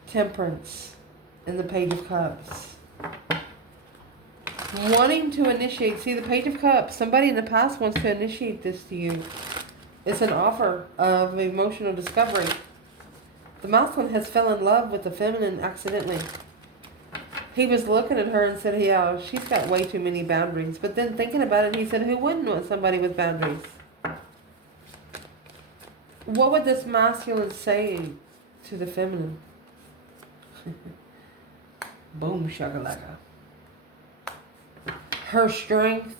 Temperance and the Page of Cups. Wanting to initiate. See, the Page of Cups. Somebody in the past wants to initiate this to you. It's an offer of emotional discovery. The masculine has fell in love with the feminine accidentally. He was looking at her and said, yeah, she's got way too many boundaries. But then thinking about it, he said, who wouldn't want somebody with boundaries? What would this masculine say to the feminine? Boom shakalaka. Her strength,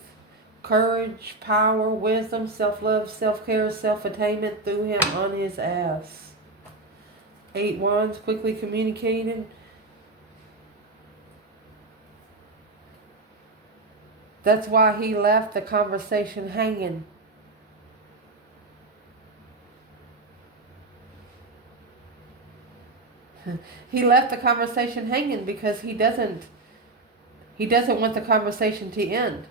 courage, power, wisdom, self-love, self-care, self-attainment threw him on his ass. 8 Wands, quickly communicated. That's why he left the conversation hanging. He left the conversation hanging because he doesn't want the conversation to end.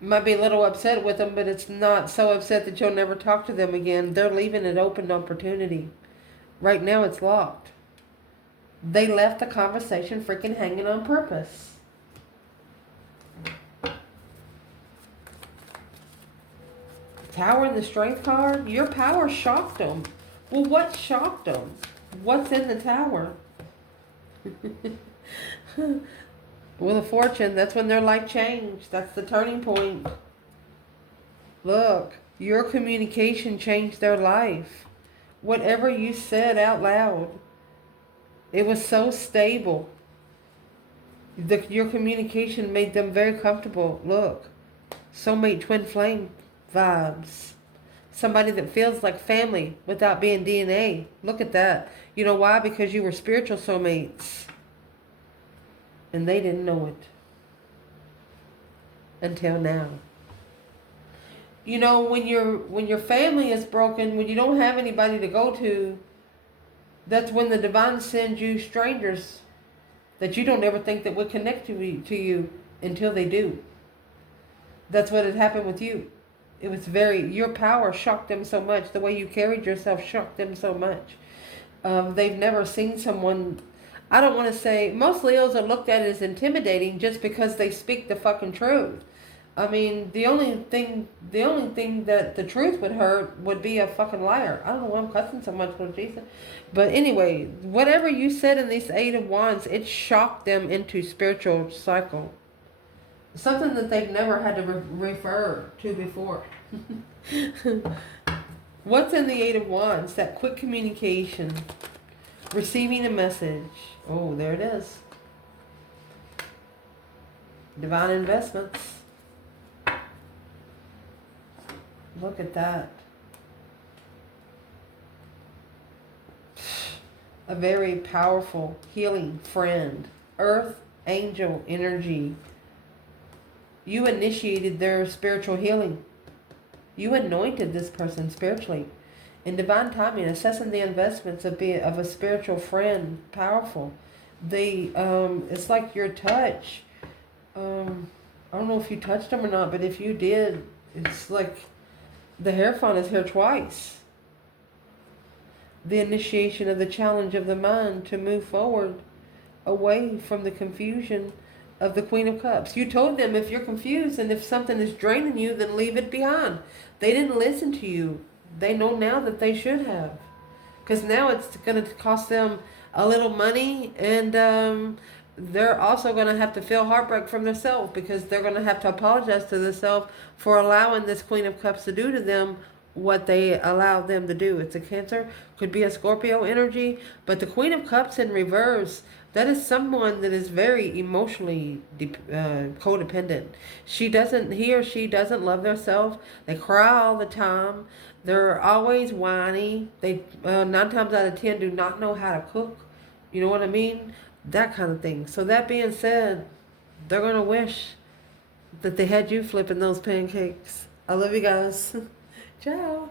Might be a little upset with them, but it's not so upset that you'll never talk to them again. They're leaving an open opportunity. Right now it's locked. They left the conversation freaking hanging on purpose. Tower and the Strength card. Your power shocked them. Well, what shocked them? What's in the Tower? Well, the Fortune. That's when their life changed. That's the turning point. Look, your communication changed their life. Whatever you said out loud. It was so stable. Your communication made them very comfortable. Look, soulmate twin flame vibes. Somebody that feels like family without being DNA. Look at that. You know why? Because you were spiritual soulmates. And they didn't know it. Until now. You know, when your family is broken, when you don't have anybody to go to, that's when the divine sends you strangers that you don't ever think that would connect to you until they do. That's what had happened with you. It was your power shocked them so much. The way you carried yourself shocked them so much. They've never seen someone. I don't want to say, most Leos are looked at as intimidating just because they speak the fucking truth. I mean, the only thing that the truth would hurt would be a fucking liar. I don't know why I'm cussing so much, Lord Jesus. But anyway, whatever you said in these Eight of Wands, it shocked them into spiritual cycle. Something that they've never had to refer to before. What's in the Eight of Wands? That quick communication. Receiving a message. Oh, there it is. Divine investments. Look at that. A very powerful healing friend. Earth angel energy. You initiated their spiritual healing. You anointed this person spiritually. In divine timing, assessing the investments of a spiritual friend. Powerful. It's like your touch. I don't know if you touched them or not, but if you did, it's like the Hierophant is here twice. The initiation of the challenge of the mind to move forward away from the confusion of the Queen of Cups. You told them, if you're confused and if something is draining you, then leave it behind. They didn't listen to you. They know now that they should have. Because now it's going to cost them a little money, and they're also going to have to feel heartbreak from themselves, because they're going to have to apologize to themselves for allowing this Queen of Cups to do to them what they allowed them to do. It's a Cancer, could be a Scorpio energy, but the Queen of Cups in reverse, that is someone that is very emotionally codependent. He or she doesn't love themselves. They cry all the time. They're always whiny. They 9 times out of 10 do not know how to cook. You know what I mean? That kind of thing. So that being said, they're going to wish that they had you flipping those pancakes. I love you guys. Ciao.